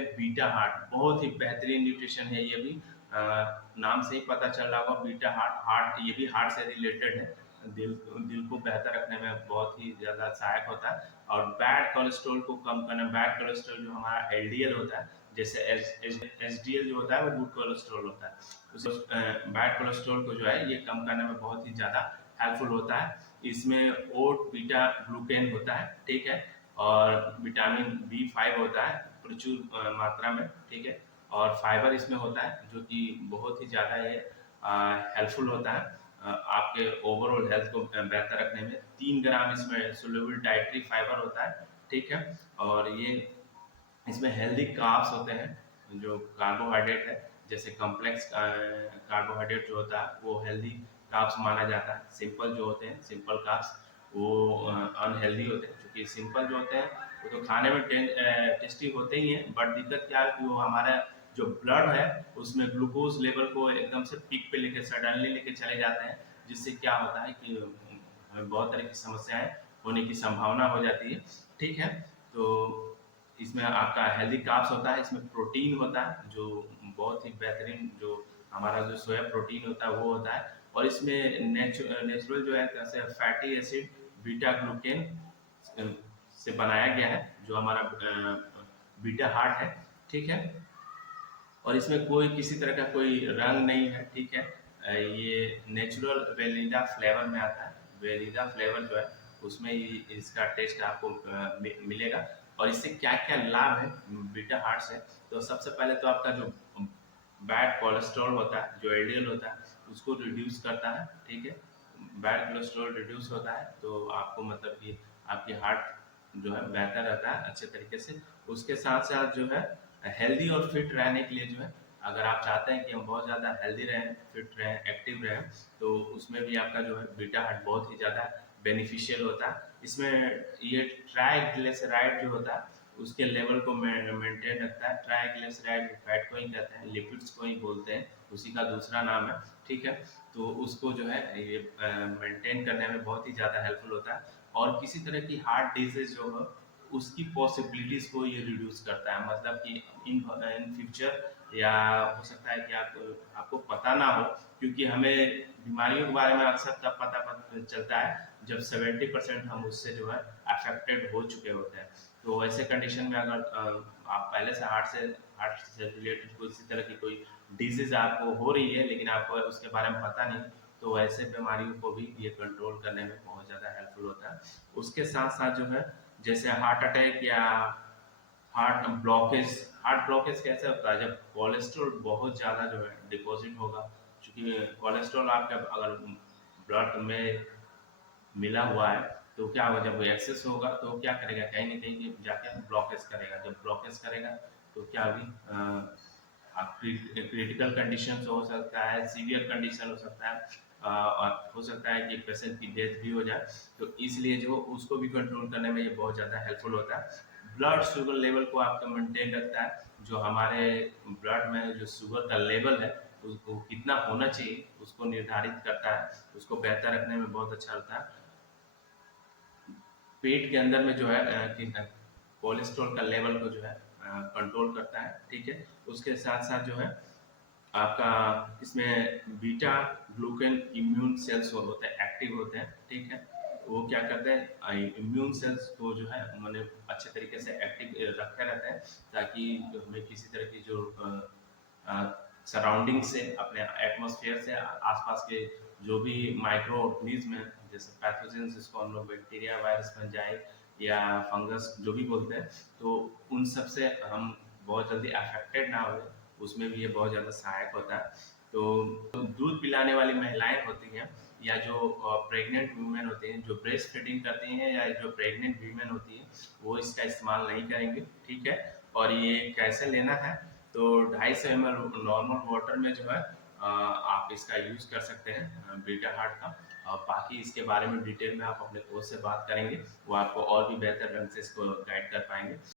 में beta heart बहुत ही बेहतरीन न्यूट्रिशन है। ये भी नाम से ही पता चल रहा होगा, बीटा हार्ट हार्ट ये भी हार्ट से रिलेटेड है। दिल दिल को बेहतर रखने में बहुत ही ज़्यादा सहायक होता है। और बैड कोलेस्ट्रॉल को कम करना, बैड कोलेस्ट्रॉल जो हमारा एलडीएल होता है, जैसे एचडीएल जो होता है वो गुड कोलेस्ट्रॉल होता है, उस बैड कोलेस्ट्रॉल को जो है ये कम करने में बहुत ही ज़्यादा हेल्पफुल होता है। इसमें ओट बीटा ग्लूकेन होता है, ठीक है, और विटामिन B5 होता है प्रचुर मात्रा में, ठीक है, और फाइबर इसमें होता है जो कि बहुत ही ज़्यादा ये हेल्पफुल होता है आपके ओवरऑल हेल्थ को बेहतर रखने में। 3 ग्राम इसमें सोल्यूबल डाइटरी फाइबर होता है, ठीक है, और ये इसमें हेल्दी कार्ब्स होते हैं जो कार्बोहाइड्रेट है, जैसे कॉम्प्लेक्स कार्बोहाइड्रेट जो होता है वो हेल्दी कार्ब्स माना जाता है। सिंपल जो होते हैं सिंपल कार्ब्स वो अनहेल्दी होते हैं, क्योंकि सिंपल जो होते हैं वो तो खाने में टेस्टी होते ही हैं, बट दिक्कत क्या है कि वो हमारा जो ब्लड है उसमें ग्लूकोज लेवल को एकदम से पीक पे लेके सडनली लेके चले जाते हैं, जिससे क्या होता है कि हमें बहुत तरह की समस्याएं होने की संभावना हो जाती है, ठीक है। तो इसमें आपका हेल्दी कार्ब्स होता है, इसमें प्रोटीन होता है जो बहुत ही बेहतरीन, जो हमारा जो सोया प्रोटीन होता है वो होता है, और इसमें नेचुरल जो है जैसे फैटी एसिड बीटा ग्लूकेन से बनाया गया है जो हमारा बीटा हार्ट है, ठीक है, और इसमें कोई किसी तरह का कोई रंग नहीं है, ठीक है। ये नेचुरल वेनिला फ्लेवर में आता है, वेनिला फ्लेवर जो है उसमें इसका टेस्ट आपको मिलेगा। और इससे क्या क्या लाभ है बीटा हार्ट से, तो सबसे पहले तो आपका जो बैड कोलेस्ट्रॉल होता है, जो एलडीएल होता है उसको रिड्यूस करता है, ठीक है। बैड कोलेस्ट्रॉल रिड्यूस होता है तो आपको मतलब कि आपकी हार्ट जो है बेहतर रहता है अच्छे तरीके से। उसके साथ साथ जो है हेल्दी और फिट रहने के लिए जो है, अगर आप चाहते हैं कि हम बहुत ज़्यादा हेल्दी रहें, फिट रहें, एक्टिव रहें, तो उसमें भी आपका जो है बीटा हार्ट बहुत ही ज़्यादा बेनिफिशियल होता है। इसमें ये ट्राइग्लिसराइड जो होता है उसके लेवल को मेंटेन रखता है। ट्राइग्लिसराइड फैट को ही कहते हैं, लिपिड्स को ही बोलते हैं, उसी का दूसरा नाम है, ठीक है। तो उसको जो है ये मेंटेन करने में बहुत ही ज़्यादा हेल्पफुल होता है। और किसी तरह की हार्ट डिजीज जो हो उसकी पॉसिबिलिटीज को ये रिड्यूस करता है, मतलब कि इन फ्यूचर या हो सकता है कि आपको पता ना हो, क्योंकि हमें बीमारियों के बारे में अक्सर तब पता चलता है जब 70% हम उससे जो है अफेक्टेड हो चुके होते हैं। तो ऐसे कंडीशन में अगर आप पहले से हार्ट से रिलेटेड किसी तरह की कोई डिजीज आपको हो रही है लेकिन आपको उसके बारे में पता नहीं, तो ऐसे बीमारियों को भी ये कंट्रोल करने में बहुत ज़्यादा हेल्पफुल होता है। उसके साथ साथ जो है जैसे हार्ट अटैक या हार्ट ब्लॉकेज कैसे होता है, जब कोलेस्ट्रॉल बहुत ज़्यादा जो है डिपॉजिट होगा, क्योंकि कोलेस्ट्रॉल आपका अगर ब्लड में मिला हुआ है तो क्या होगा, जब वो एक्सेस होगा तो क्या करेगा, कहीं ना कहीं जाके ब्लॉकेज करेगा। जब ब्लॉकेज करेगा तो क्या होगी, क्रिटिकल कंडीशन हो सकता है, सीवियर कंडीशन हो सकता है, और हो सकता है कि पेशेंट की डेथ भी हो जाए। तो इसलिए जो उसको भी कंट्रोल करने में ये बहुत ज़्यादा हेल्पफुल होता है। ब्लड शुगर लेवल को आपका मेंटेन रखता है, जो हमारे ब्लड में जो शुगर का लेवल है उसको कितना होना चाहिए उसको निर्धारित करता है, उसको बेहतर रखने में बहुत अच्छा होता है। पेट के अंदर में जो है कोलेस्ट्रॉल का लेवल को जो है कंट्रोल करता है, ठीक है। उसके साथ साथ जो है आपका इसमें बीटा ग्लूकेन इम्यून सेल्स होते हैं, एक्टिव होते हैं, ठीक है। वो क्या करते हैं, इम्यून सेल्स को जो है मैंने अच्छे तरीके से एक्टिव रखे रहते हैं, ताकि हमें किसी तरह की जो सराउंडिंग से, अपने एटमॉस्फेयर से, आसपास के जो भी माइक्रो ऑर्गेनिज्म है, जैसे पैथोजेंस जिसको हम लोग बैक्टीरिया वायरस बन जाए या फंगस जो भी बोलते हैं, तो उन सब से हम बहुत जल्दी अफेक्टेड ना हो, उसमें भी ये बहुत ज़्यादा सहायक होता है। तो दूध पिलाने वाली महिलाएं होती हैं या जो प्रेग्नेंट वुमेन होती हैं, जो ब्रेस्ट फीडिंग करती हैं या जो प्रेग्नेंट वीमेन होती हैं, वो इसका इस्तेमाल नहीं करेंगे, ठीक है। और ये कैसे लेना है, तो 250 ml नॉर्मल वाटर में जो है आप इसका यूज़ कर सकते हैं बीटा हार्ट का। और बाकी इसके बारे में डिटेल में आप अपने कोच से बात करेंगे, वो आपको और भी बेहतर ढंग से इसको गाइड कर पाएंगे।